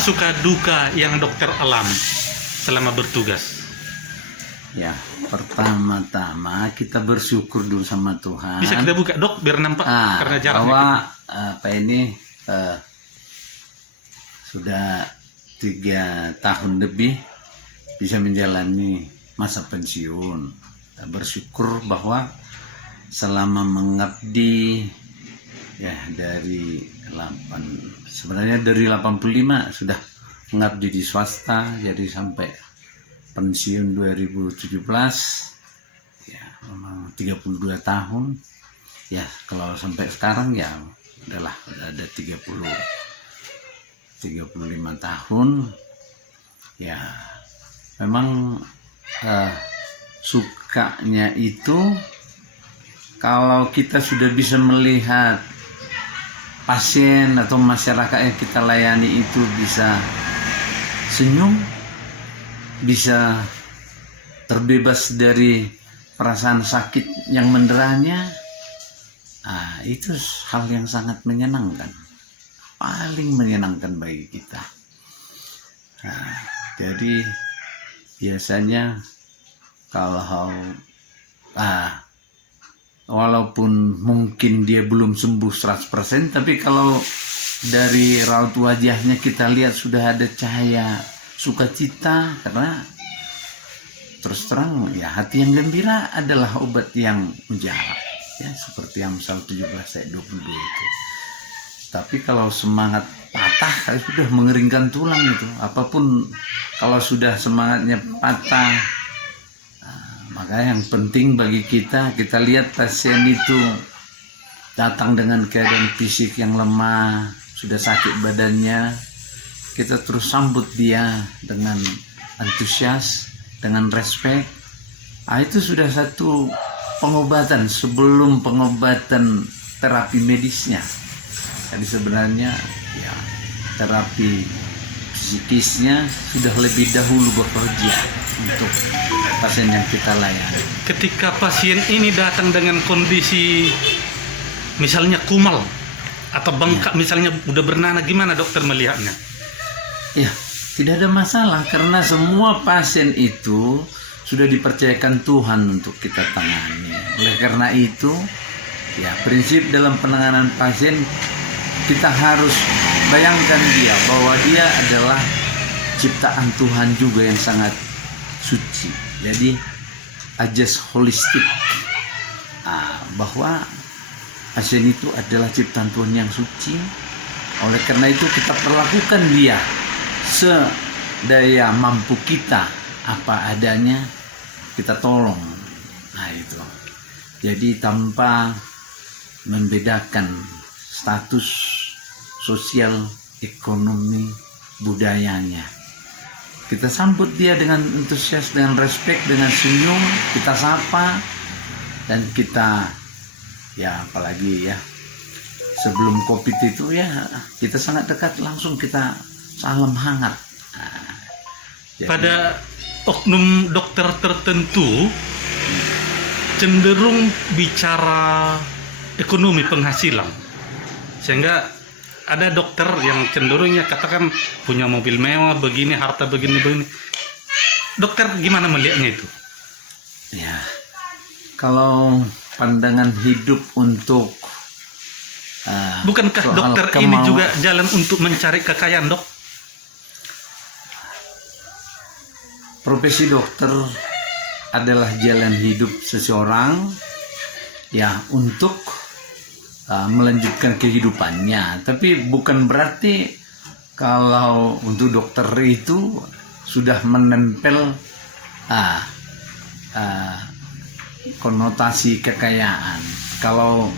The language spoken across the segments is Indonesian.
suka duka yang dokter alami selama bertugas? Ya, pertama-tama kita bersyukur dulu sama Tuhan. Bisa kita buka dok biar nampak karena jaraknya. Bahwa sudah 3 tahun lebih bisa menjalani masa pensiun. Kita bersyukur bahwa selama mengabdi ya dari 85 sudah mengabdi di swasta, jadi sampai pensiun 2017 ya memang 32 tahun ya. Kalau sampai sekarang ya udah ada 35 tahun ya. Memang sukanya itu kalau kita sudah bisa melihat pasien atau masyarakat yang kita layani itu bisa senyum, bisa terbebas dari perasaan sakit yang menderanya, itu hal yang sangat menyenangkan, paling menyenangkan bagi kita. Jadi biasanya kalau walaupun mungkin dia belum sembuh 100%, tapi kalau dari raut wajahnya kita lihat sudah ada cahaya sukacita, karena terus terang ya hati yang gembira adalah obat yang mujarab ya, seperti Amsal 17:22 itu. Tapi kalau semangat patah sudah mengeringkan tulang itu, apapun kalau sudah semangatnya patah, maka yang penting bagi kita lihat pasien itu datang dengan keadaan fisik yang lemah, sudah sakit badannya, kita terus sambut dia dengan antusias, dengan respek. Itu sudah satu pengobatan sebelum pengobatan terapi medisnya. Jadi sebenarnya ya terapi psikisnya sudah lebih dahulu bekerja untuk pasien yang kita layani. Ketika pasien ini datang dengan kondisi misalnya kumal atau bengkak, misalnya udah bernanah, gimana dokter melihatnya? Ya, tidak ada masalah karena semua pasien itu sudah dipercayakan Tuhan untuk kita tangani. Oleh karena itu, ya prinsip dalam penanganan pasien kita harus bayangkan dia bahwa dia adalah ciptaan Tuhan juga yang sangat suci. Jadi ajas holistik, bahwa pasien itu adalah ciptaan Tuhan yang suci. Oleh karena itu kita perlakukan dia sedaya mampu kita, apa adanya kita tolong. Itu. Jadi tanpa membedakan status sosial, ekonomi, budayanya. Kita sambut dia dengan antusias, dengan respek, dengan senyum, kita sapa, dan kita ya apalagi ya sebelum COVID itu ya kita sangat dekat, langsung kita salam hangat. Jadi, pada oknum dokter tertentu cenderung bicara ekonomi penghasilan, sehingga ada dokter yang cenderungnya katakan punya mobil mewah begini, harta begini. Dokter gimana melihatnya itu? Ya, kalau pandangan hidup untuk bukankah dokter ini juga jalan untuk mencari kekayaan, dok? Profesi dokter adalah jalan hidup seseorang ya untuk melanjutkan kehidupannya, tapi bukan berarti kalau untuk dokter itu sudah menempel konotasi kekayaan. Kalau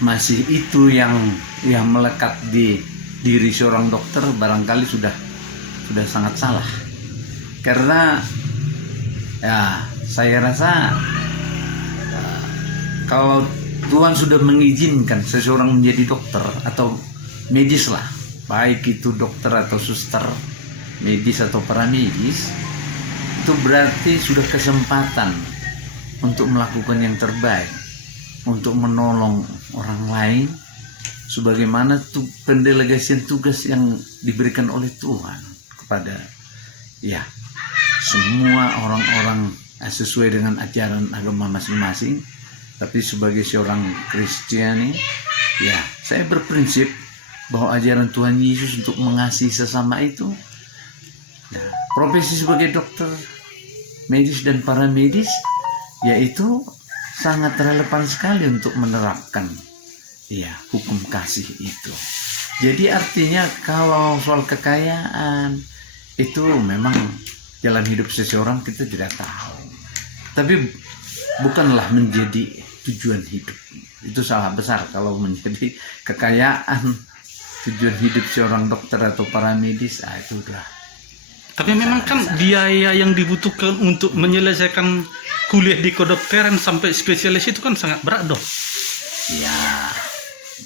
masih itu yang melekat di diri seorang dokter, barangkali sudah sangat salah. Karena ya saya rasa kalau Tuhan sudah mengizinkan seseorang menjadi dokter atau medis lah, baik itu dokter atau suster, medis atau paramedis, itu berarti sudah kesempatan untuk melakukan yang terbaik, untuk menolong orang lain sebagaimana pendelegasian tugas yang diberikan oleh Tuhan kepada ya semua orang-orang sesuai dengan ajaran agama masing-masing. Tapi sebagai seorang Kristiani, ya saya berprinsip bahwa ajaran Tuhan Yesus untuk mengasihi sesama itu, ya, profesi sebagai dokter medis dan paramedis, yaitu sangat relevan sekali untuk menerapkan ya hukum kasih itu. Jadi artinya kalau soal kekayaan itu memang jalan hidup seseorang kita tidak tahu, tapi bukanlah menjadi tujuan hidup. Itu salah besar kalau menjadi kekayaan tujuan hidup seorang dokter atau paramedis. Itu udah. Tapi memang kan biaya yang dibutuhkan untuk menyelesaikan kuliah di kedokteran sampai spesialis itu kan sangat berat, Dok. Ya,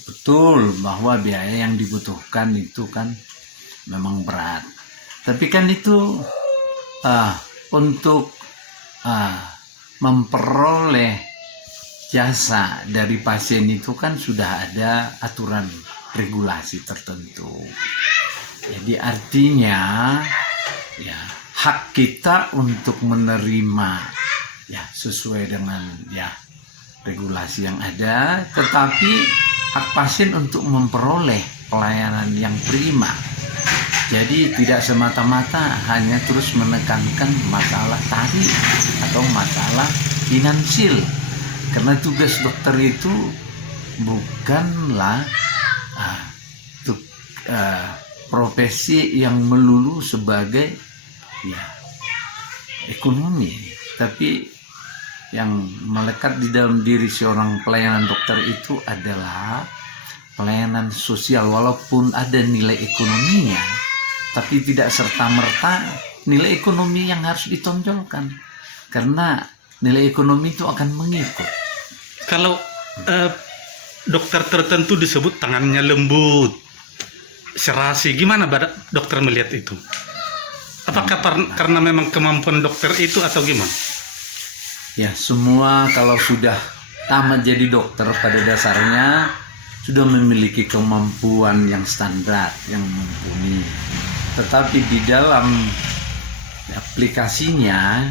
betul bahwa biaya yang dibutuhkan itu kan memang berat. Tapi kan itu untuk memperoleh jasa dari pasien itu kan sudah ada aturan regulasi tertentu. Jadi artinya ya hak kita untuk menerima ya sesuai dengan ya regulasi yang ada, tetapi hak pasien untuk memperoleh pelayanan yang prima. Jadi tidak semata-mata hanya terus menekankan masalah tarif atau masalah finansial. Karena tugas dokter itu bukanlah profesi yang melulu sebagai ya ekonomi, tapi yang melekat di dalam diri seorang pelayanan dokter itu adalah pelayanan sosial. Walaupun ada nilai ekonominya, tapi tidak serta-merta nilai ekonomi yang harus ditonjolkan, karena nilai ekonomi itu akan mengikut. Kalau dokter tertentu disebut tangannya lembut, serasi, gimana dokter melihat itu? Apakah karena memang kemampuan dokter itu atau gimana? Ya, semua kalau sudah tamat jadi dokter pada dasarnya sudah memiliki kemampuan yang standar, yang mumpuni. Tetapi di dalam aplikasinya,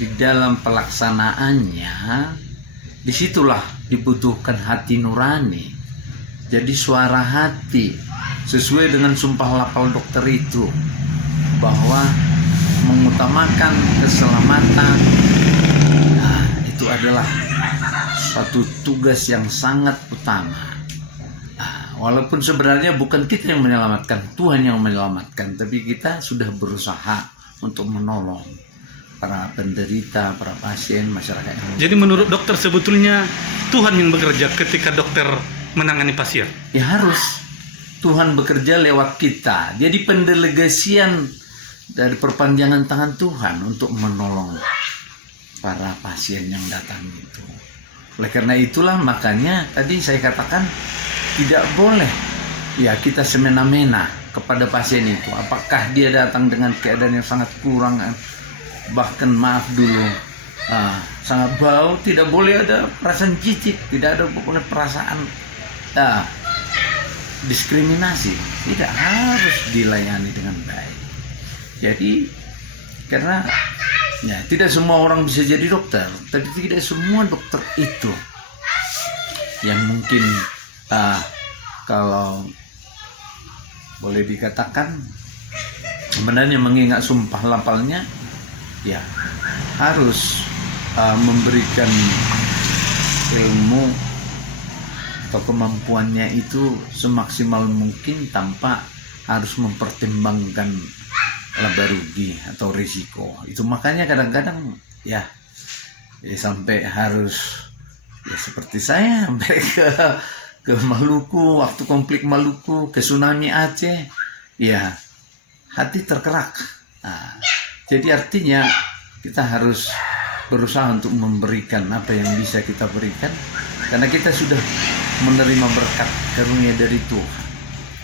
di dalam pelaksanaannya, disitulah dibutuhkan hati nurani. Jadi suara hati sesuai dengan sumpah lapal dokter itu, bahwa mengutamakan keselamatan, nah, itu adalah satu tugas yang sangat utama. Nah, walaupun sebenarnya bukan kita yang menyelamatkan, Tuhan yang menyelamatkan, tapi kita sudah berusaha untuk menolong para penderita, para pasien, masyarakat. Jadi menurut dokter sebetulnya Tuhan yang bekerja ketika dokter menangani pasien? Ya harus. Tuhan bekerja lewat kita. Jadi pendelegasian dari perpanjangan tangan Tuhan untuk menolong para pasien yang datang itu. Oleh karena itulah makanya tadi saya katakan tidak boleh ya kita semena-mena kepada pasien itu. Apakah dia datang dengan keadaan yang sangat kurang, bahkan maaf dulu sangat bau, tidak boleh ada perasaan cicik, tidak ada boleh perasaan diskriminasi, tidak, harus dilayani dengan baik. Jadi karena ya tidak semua orang bisa jadi dokter, tapi tidak semua dokter itu yang mungkin kalau boleh dikatakan sebenarnya mengingat sumpah lapalnya ya harus memberikan ilmu atau kemampuannya itu semaksimal mungkin tanpa harus mempertimbangkan laba rugi atau risiko. Itu makanya kadang-kadang ya sampai harus ya seperti saya sampai ke Maluku, waktu konflik Maluku, ke tsunami Aceh, ya hati tergerak. Nah, jadi artinya kita harus berusaha untuk memberikan apa yang bisa kita berikan, karena kita sudah menerima berkat karunia dari Tuhan.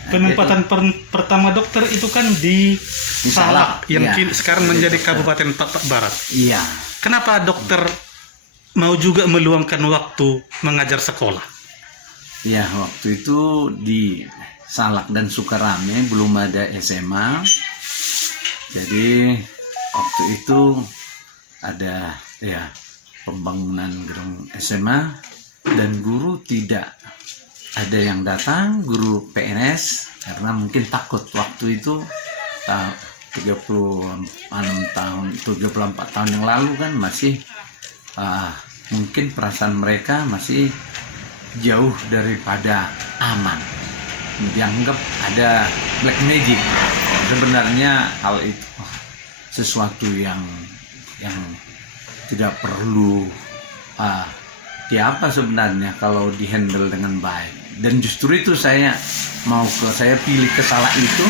Penempatan pertama dokter itu kan di Salak yang ya, sekarang menjadi Kabupaten Papua Barat. Iya. Kenapa dokter mau juga meluangkan waktu mengajar sekolah? Ya, waktu itu di Salak dan Sukarame belum ada SMA. Jadi waktu itu ada ya pembangunan gedung SMA dan guru tidak ada yang datang, guru PNS karena mungkin takut waktu itu 34 tahun yang lalu kan masih mungkin perasaan mereka masih jauh daripada aman, dianggap ada black magic. Sebenarnya hal itu sesuatu yang tidak perlu apa sebenarnya kalau dihandle dengan baik. Dan justru itu saya pilih ke Salak itu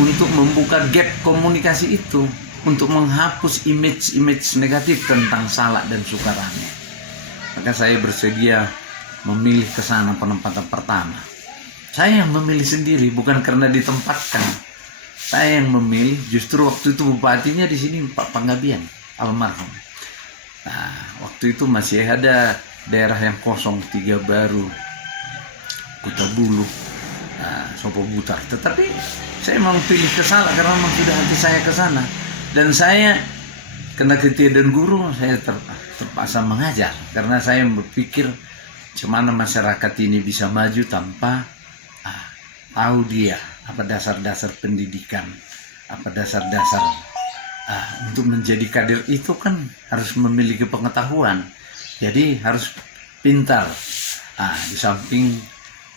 untuk membuka gap komunikasi itu, untuk menghapus image negatif tentang Salak dan Sukarame. Maka saya bersedia memilih ke sana penempatan pertama. Saya yang memilih sendiri, bukan karena ditempatkan. Saya yang memilih. Justru waktu itu bupatinya di sini Pak Panggabian almarhum. Nah, waktu itu masih ada daerah yang kosong, 3 baru, Kutabulu, Sopo Butar. Tetapi saya mau pilih ke Salak karena memang sudah hati saya ke sana. Dan saya kena ketiadaan guru, saya terpaksa mengajar karena saya berpikir bagaimana masyarakat ini bisa maju tanpa tahu dia apa dasar-dasar pendidikan, apa dasar-dasar untuk menjadi kader itu kan harus memiliki pengetahuan. Jadi harus pintar. Di samping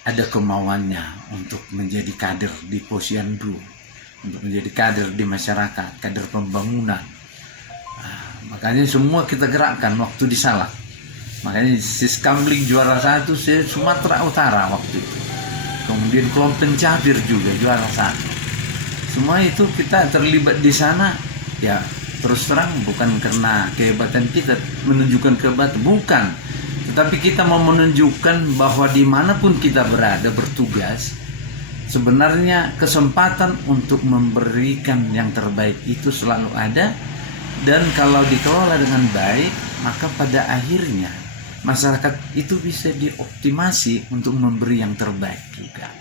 ada kemauannya untuk menjadi kader di posyandu, untuk menjadi kader di masyarakat, kader pembangunan. Makanya semua kita gerakkan waktu di Salak. Makanya Siskamling juara 1 Sumatera Utara waktu itu. Kemudian Klompen Cabir juga juara 1. Semua itu kita terlibat di sana. Ya terus terang bukan karena kehebatan kita menunjukkan kehebatan, bukan. Tetapi kita mau menunjukkan bahwa dimanapun kita berada bertugas, sebenarnya kesempatan untuk memberikan yang terbaik itu selalu ada. Dan kalau dikelola dengan baik, maka pada akhirnya masyarakat itu bisa dioptimasi untuk memberi yang terbaik juga.